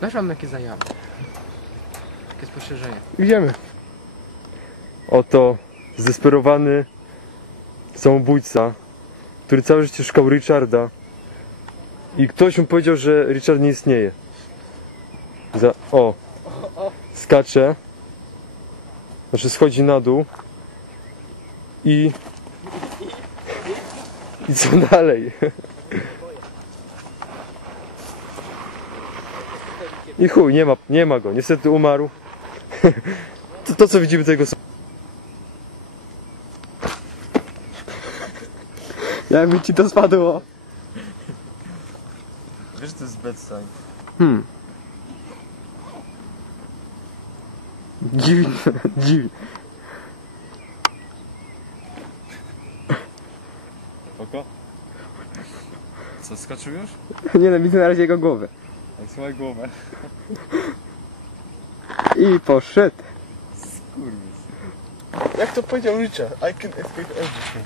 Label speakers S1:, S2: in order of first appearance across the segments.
S1: Weź mam jakie zajawy. Jakie spostrzeżenie.
S2: Idziemy. Oto zdesperowany samobójca, który całe życie szukał Richarda i ktoś mu powiedział, że Richard nie istnieje. Za, o, skacze, znaczy schodzi na dół i i co dalej? I chuj, nie ma, nie ma go, niestety umarł. To, to co widzimy tego
S1: Jakby ci to spadło.
S2: Wiesz, to jest bedside.
S1: Hmm. Dziwne, dziwne.
S2: Oko? Co, skoczył już?
S1: Nie no, widzę na razie jego głowę.
S2: Jak słuchaj głowę.
S1: I poszedł.
S2: Skurwys.
S3: Jak to powiedział Richard? I can escape everything.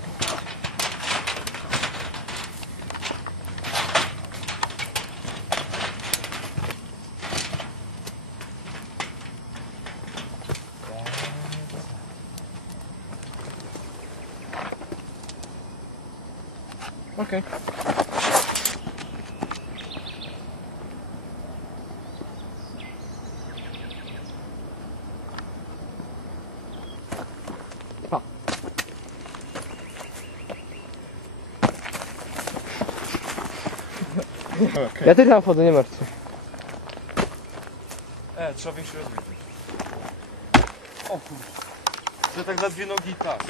S1: Okej. Ja też tam wchodzę, nie martw się.
S2: E, trzeba większy rozwój. O kurde. Tak na dwie nogi i tak.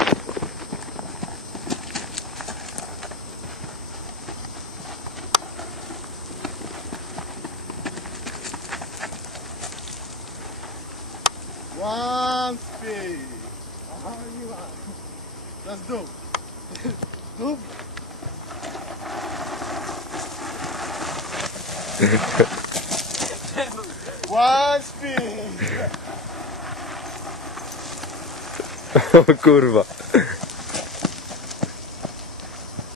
S3: One speed. Aha, nie ma. Let's do. Do. One speed.
S2: O kurwa.